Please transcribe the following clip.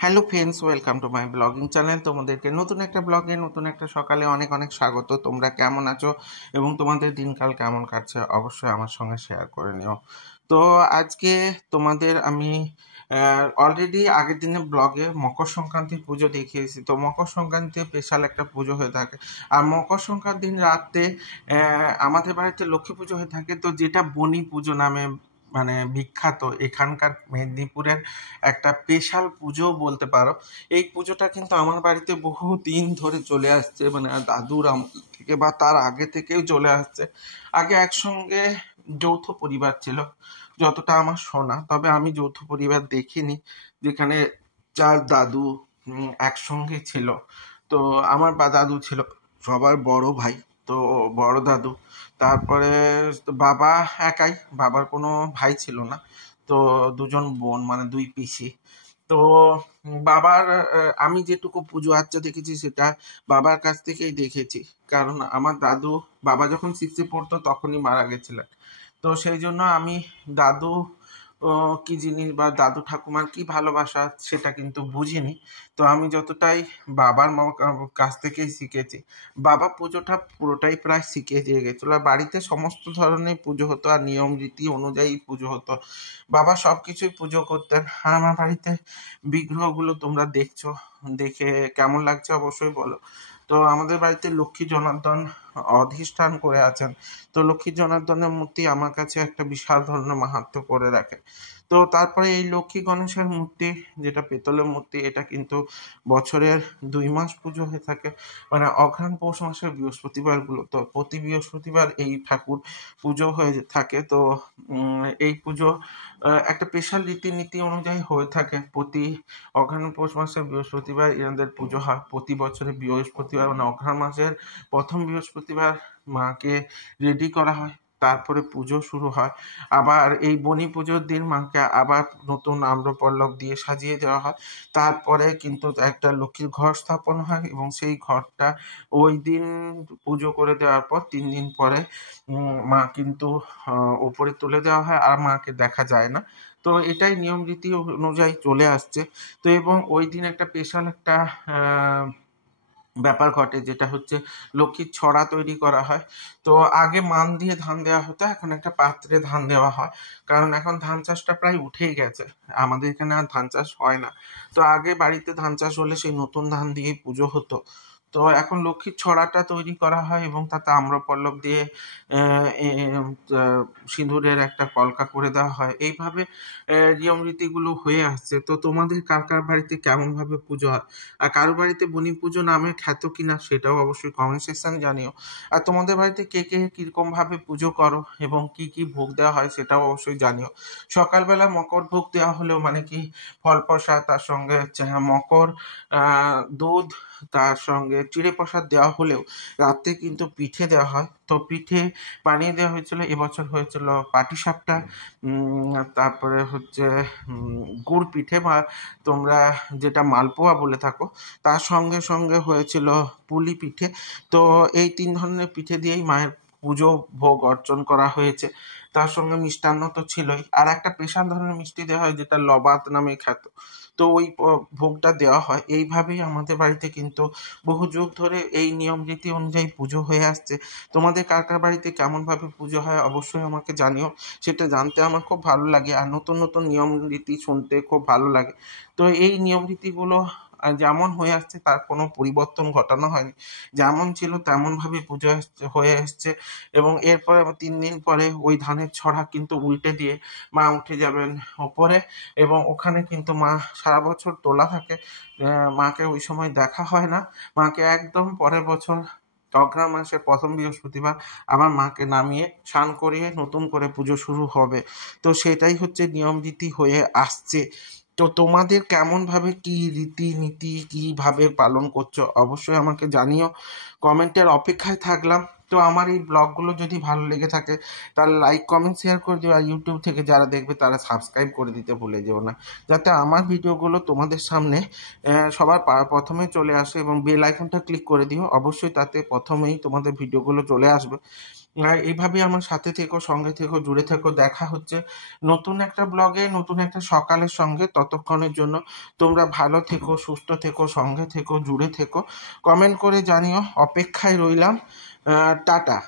Hello friends, welcome to my blogging channel. তোমাদেরকে নতুন একটা ব্লগে নতুন একটা সকালে অনেক অনেক স্বাগত। তোমরা কেমন আছো এবং তোমাদের দিনকাল কেমন কাটছে অবশ্যই আমার সঙ্গে শেয়ার করে নিও। তো আজকে তোমাদের আমি অলরেডি আগের দিনে ব্লগে মকর সংক্রান্তির পুজো দেখিয়েছি। তো মকর সংক্রান্তি স্পেশাল একটা পুজো হয়ে থাকে, আর মকর সংক্রান্তির দিন রাতে আমাদের বাড়িতে লক্ষ্মী পুজো হয়ে থাকে। তো যেটা বনি পুজো নামে মানে বিখ্যাত, এখানকার মেদিনীপুরের একটা স্পেশাল পুজো বলতে পারো। এই পুজোটা কিন্তু আমার বাড়িতে বহু দিন ধরে চলে আসছে, মানে দাদুর আমল থেকে বা তার আগে থেকেও চলে আসছে। আগে একসঙ্গে যৌথ পরিবার ছিল যতটা আমার শোনা, তবে আমি যৌথ পরিবার দেখিনি যেখানে চার দাদু একসঙ্গে ছিল। তো আমার দাদু ছিল সবার বড় ভাই, তো বড় দাদু। তারপরে বাবা একাই, বাবার কোনো ভাই ছিল না। তো দুজন বোন, মানে দুই পিসি। তো বাবার আমি যেটুকু পুজো আর্চা দেখেছি সেটা বাবার কাছ থেকেই দেখেছি, কারণ আমার দাদু, বাবা যখন 6-এ পড়তো তখনই মারা গেছিলেন। তো সেই জন্য আমি দাদু কি জিনিস বা দাদু ঠাকুমার কি ভালোবাসা সেটা কিন্তু বুঝিনি। তো আমি যতটাই বাবার কাছ থেকেই শিখেছি। বাবা পুজোটা পুরোটাই প্রায় শিখে দিয়ে গেছিলো, আর বাড়িতে সমস্ত ধরনের পুজো হতো আর নিয়ম রীতি অনুযায়ী পুজো হতো। বাবা সব কিছুই পুজো করতেন। আর আমার বাড়িতে বিগ্রহগুলো তোমরা দেখছো, দেখে কেমন লাগছে অবশ্যই বলো। তো আমাদের বাড়িতে লক্ষ্মী জনার্দন অধিষ্ঠান করে আছেন। তো লক্ষ্মী জনার্দনের মূর্তি আমার কাছে একটা বিশাল ধরনের মাহাত্ম্য করে রাখে। তো তারপরে এই লক্ষ্মী গণেশের মূর্তি, যেটা পেতলের মূর্তি, এটা কিন্তু বছরের 2 মাস পুজো হয়ে থাকে, মানে অঘ্রাণ পৌষ মাসের বৃহস্পতিবারগুলো। তো প্রতি বৃহস্পতিবার এই ঠাকুর পুজো হয়ে থাকে। তো এই পুজো একটা স্পেশাল রীতিনীতি অনুযায়ী হয়ে থাকে। প্রতি অঘ্রাণ পৌষ মাসের বৃহস্পতিবার এনাদের পুজো হয়। প্রতি বছরে বৃহস্পতিবার, মানে অঘ্রাণ মাসের প্রথম বৃহস্পতিবার মাকে রেডি করা হয়, তারপরে পুজো শুরু হয়। আবার এই বনি পুজোর দিন মাকে আবার নতুন আম্রপল্লব দিয়ে সাজিয়ে দেওয়া হয়। তারপরে কিন্তু একটা লক্ষ্মীর ঘর স্থাপন হয়, এবং সেই ঘরটা ওই দিন পুজো করে দেওয়ার পর 3 দিন পরে মা কিন্তু ওপরে তুলে দেওয়া হয়, আর মাকে দেখা যায় না। তো এটাই নিয়ম রীতি অনুযায়ী চলে আসছে। তো এবং ওই দিন একটা স্পেশাল একটা ব্যাপার ঘটে, যেটা হচ্ছে লক্ষ্মীর ছড়া তৈরি করা হয়। তো আগে মান দিয়ে ধান দেওয়া হতো, এখন একটা পাত্রে ধান দেওয়া হয়, কারণ এখন ধান চাষটা প্রায় উঠেই গেছে। আমাদের এখানে আর ধান চাষ হয় না। তো আগে বাড়িতে ধান চাষ হলে সেই নতুন ধান দিয়েই পুজো হতো। তো এখন লক্ষ্মীর ছড়াটা তৈরি করা হয় এবং তাতে আম্রপল্লব দিয়ে সিঁদুরের একটা কলকা করে দেওয়া হয়। এইভাবে নিয়ম রীতিগুলো হয়ে আসছে। তো তোমাদের কার কার বাড়িতে কেমনভাবে পুজো হয়, আর কারো বাড়িতে বনি পুজো নামে খ্যাত কিনা সেটাও অবশ্যই কমেন্ট সেকশনে জানিও। আর তোমাদের বাড়িতে কে কে কিরকম ভাবে পুজো করো এবং কি কি ভোগ দেওয়া হয় সেটাও অবশ্যই জানিও। সকালবেলা মকর ভোগ দেওয়া হলেও, মানে কি ফল প্রসাদ, তার সঙ্গে হচ্ছে মকর দুধ, তার সঙ্গে চিড়ে প্রসাদ দেওয়া হলেও রাতে কিন্তু পিঠে দেওয়া হয়। তো পিঠে বানিয়ে দেওয়া হয়েছিল, এবছর হয়েছিল পাটিসাপটা, তারপরে হচ্ছে গুড় পিঠে, বা তোমরা যেটা মালপোয়া বলে থাকো, তার সঙ্গে সঙ্গে হয়েছিল পুলি পিঠে। তো এই 3 ধরনের পিঠে দিয়েই মায়ের পুজো ভোগ অর্চন করা হয়েছে। তার সঙ্গে মিষ্টান্ন তো ছিলই, আর একটা স্পেশাল ধরনের মিষ্টি দেওয়া হয় যেটা লবাত নামে খ্যাত। তো ওই ভোগটা দেওয়া হয়। এইভাবেই আমাদের বাড়িতে কিন্তু বহু যুগ ধরে এই নিয়ম রীতি অনুযায়ী পুজো হয়ে আসছে। তোমাদের কার কার বাড়িতে কেমনভাবে পুজো হয় অবশ্যই আমাকে জানিও, সেটা জানতে আমার খুব ভালো লাগে, আর নতুন নতুন নিয়ম রীতি শুনতে খুব ভালো লাগে। তো এই নিয়ম রীতিগুলো যেমন হয়ে আসছে তার কোনো পরিবর্তন ঘটানো হয়নি, যেমন ছিল তেমনভাবে পুজো হয়ে আসছে। এবং এরপরে 3 দিন পরে ওই ধানের ছড়া কিন্তু উল্টে দিয়ে মা উঠে যাবেন ওপরে, এবং ওখানে কিন্তু মা সারা বছর তোলা থাকে। মাকে ওই সময় দেখা হয় না। মাকে একদম পরের বছর অগ্রহায়ণ মাসের প্রথম বৃহস্পতিবার আবার মাকে নামিয়ে স্নান করিয়ে নতুন করে পুজো শুরু হবে। তো সেটাই হচ্ছে নিয়ম রীতি হয়ে আসছে। তো তোমাদের কেমনভাবে কি রীতিনীতি কিভাবে পালন করছো অবশ্যই আমাকে জানিও, কমেন্টের অপেক্ষায় থাকলাম। তো আমার এই ব্লগগুলো যদি ভালো লেগে থাকে তাহলে লাইক কমেন্ট শেয়ার করে দিও, আর ইউটিউব থেকে যারা দেখবে তারা সাবস্ক্রাইব করে দিতে ভুলে যেও না, যাতে আমার ভিডিওগুলো তোমাদের সামনে সবার প্রথমে চলে আসে। এবং বেল আইকনটা ক্লিক করে দিও, অবশ্যই তাতে প্রথমেই তোমাদের ভিডিওগুলো চলে আসবে। এইভাবে আমার সাথে থেকো, সঙ্গে থেকো, জুড়ে থেকো। দেখা হচ্ছে নতুন একটা ব্লগে, নতুন একটা সকালের সঙ্গে। ততক্ষণের জন্য তোমরা ভালো থেকো, সুস্থ থেকো, সঙ্গে থেকো, জুড়ে থেকো। কমেন্ট করে জানিও, অপেক্ষায় রইলাম। টাটা।